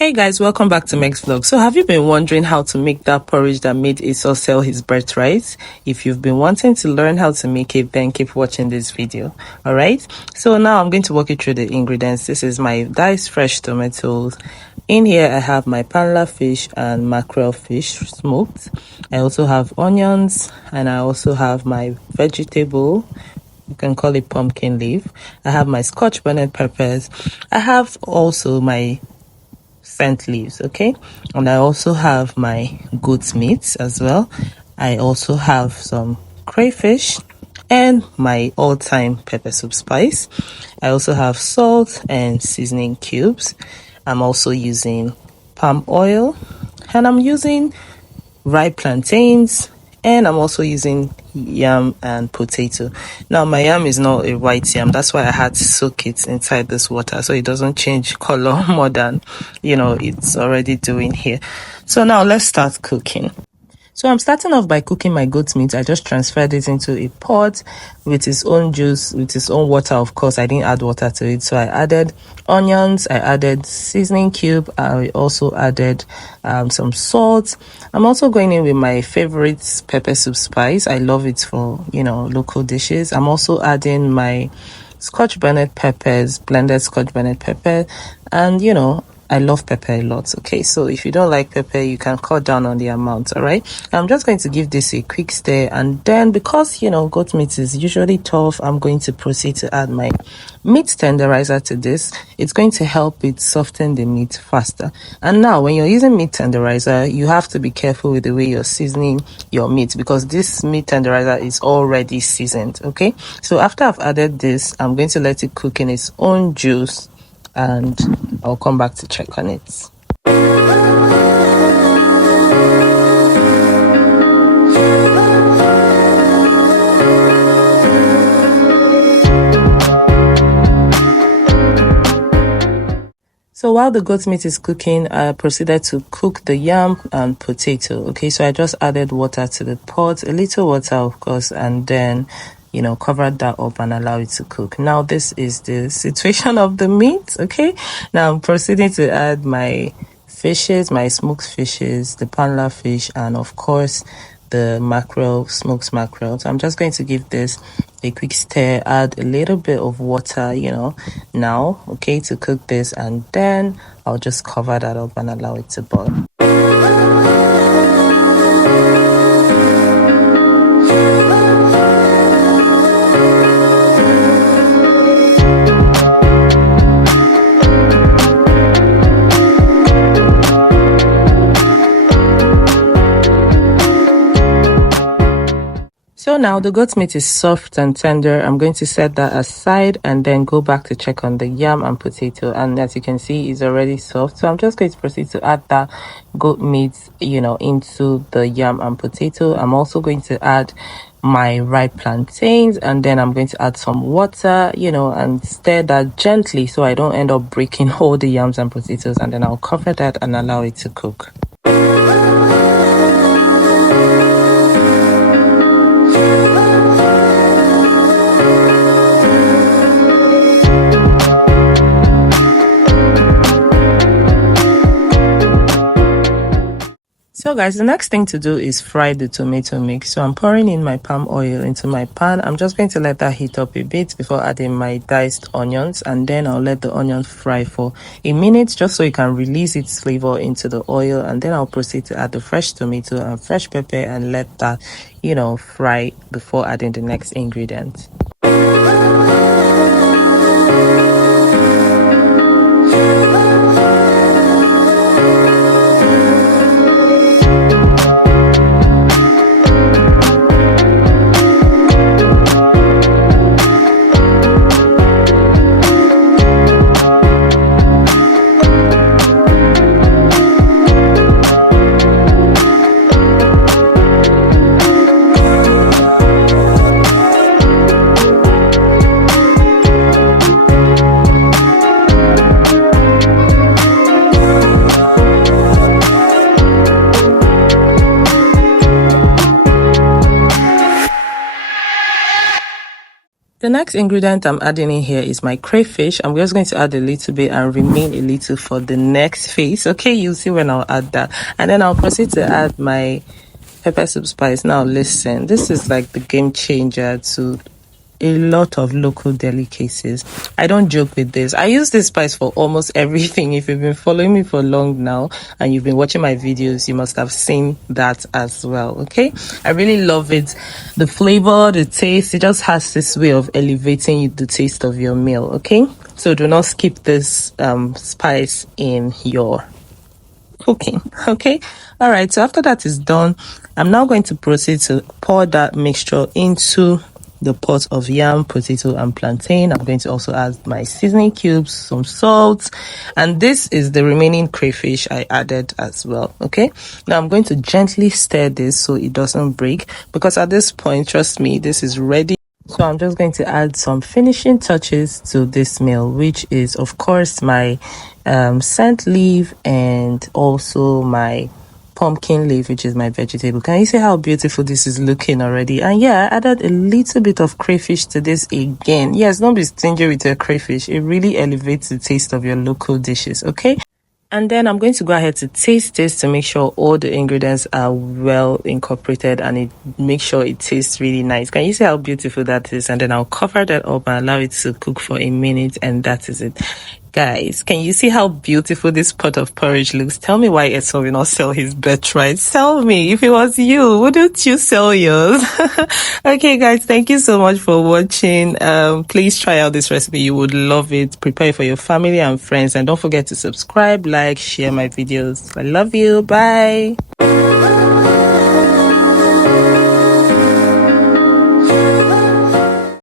Hey guys, welcome back to MEC'S vlog. So have you been wondering how to make that porridge that made EASU sell his birthright? If you've been wanting to learn how to make it, then keep watching this video. Alright, so now I'm going to walk you through the ingredients. This is my diced fresh tomatoes. In here I have my panla fish and mackerel fish smoked. I also have onions, and I also have my vegetable. You can call it pumpkin leaf. I have my scotch bonnet peppers. I have also my scent leaves, okay, and I also have my goat's meat as well. I also have some crayfish and my all-time pepper soup spice. I also have salt and seasoning cubes. I'm also using palm oil, and I'm using ripe plantains, and I'm also using yam and potato. Now my yam is not a white yam, that's why I had to soak it inside this water so it doesn't change color more than it's already doing here. So now let's start cooking. So I'm starting off by cooking my goat's meat. I just transferred it into a pot with its own juice, with its own water. Of course, I didn't add water to it. So I added onions, I added seasoning cube, I also added some salt. I'm also going in with my favorite pepper soup spice. I love it for, local dishes. I'm also adding my scotch bonnet peppers, blended scotch bonnet pepper, and I love pepper a lot. Okay, so if you don't like pepper, you can cut down on the amount. All right, I'm just going to give this a quick stir, and then because goat meat is usually tough, I'm going to proceed to add my meat tenderizer to this. It's going to help it soften the meat faster. And now when you're using meat tenderizer, you have to be careful with the way you're seasoning your meat, because this meat tenderizer is already seasoned. Okay, so after I've added this, I'm going to let it cook in its own juice, and I'll come back to check on it. So while the goat meat is cooking, I proceeded to cook the yam and potato. Okay, so I just added water to the pot, a little water of course, and then covered that up and allow it to cook. Now this is the situation of the meat. Okay, now I'm proceeding to add my fishes, my smoked fishes, the panla fish, and of course the mackerel, smoked mackerel. So I'm just going to give this a quick stir, add a little bit of water, now, okay, to cook this, and then I'll just cover that up and allow it to boil. So now the goat meat is soft and tender. I'm going to set that aside and then go back to check on the yam and potato. And as you can see, it's already soft. So I'm just going to proceed to add that goat meat, into the yam and potato. I'm also going to add my ripe plantains, and then I'm going to add some water, and stir that gently so I don't end up breaking all the yams and potatoes. And then I'll cover that and allow it to cook. So guys, the next thing to do is fry the tomato mix. So I'm pouring in my palm oil into my pan. I'm just going to let that heat up a bit before adding my diced onions, and then I'll let the onions fry for a minute just so it can release its flavor into the oil, and then I'll proceed to add the fresh tomato and fresh pepper and let that fry before adding the next ingredient. The next ingredient I'm adding in here is my crayfish. I'm just going to add a little bit and remain a little for the next phase. Okay, you'll see when I'll add that. And then I'll proceed to add my pepper soup spice. Now listen, this is like the game changer to a lot of local delicacies. I don't joke with this. I use this spice for almost everything. If you've been following me for long now and you've been watching my videos, you must have seen that as well. Okay, I really love it. The flavor, the taste, it just has this way of elevating the taste of your meal. Okay, so do not skip this spice in your cooking. Okay, all right, so after that is done, I'm now going to proceed to pour that mixture into the pot of yam, potato, and plantain. I'm going to also add my seasoning cubes, some salt, and this is the remaining crayfish I added as well. Okay, now I'm going to gently stir this so it doesn't break, because at this point, trust me, this is ready. So I'm just going to add some finishing touches to this meal, which is of course my scent leaf and also my pumpkin leaf, which is my vegetable. Can you see how beautiful this is looking already? And yeah, I added a little bit of crayfish to this again. Yes, don't be stingy with your crayfish. It really elevates the taste of your local dishes. Okay, and then I'm going to go ahead to taste this to make sure all the ingredients are well incorporated and it make sure it tastes really nice. Can you see how beautiful that is? And then I'll cover that up and allow it to cook for a minute, and that is it. Guys, can you see how beautiful this pot of porridge looks? Tell me why Esau will not sell his birthright. Tell me, if it was you, wouldn't you sell yours? Okay, guys, thank you so much for watching. Please try out this recipe. You would love it. Prepare it for your family and friends. And don't forget to subscribe, like, share my videos. I love you. Bye.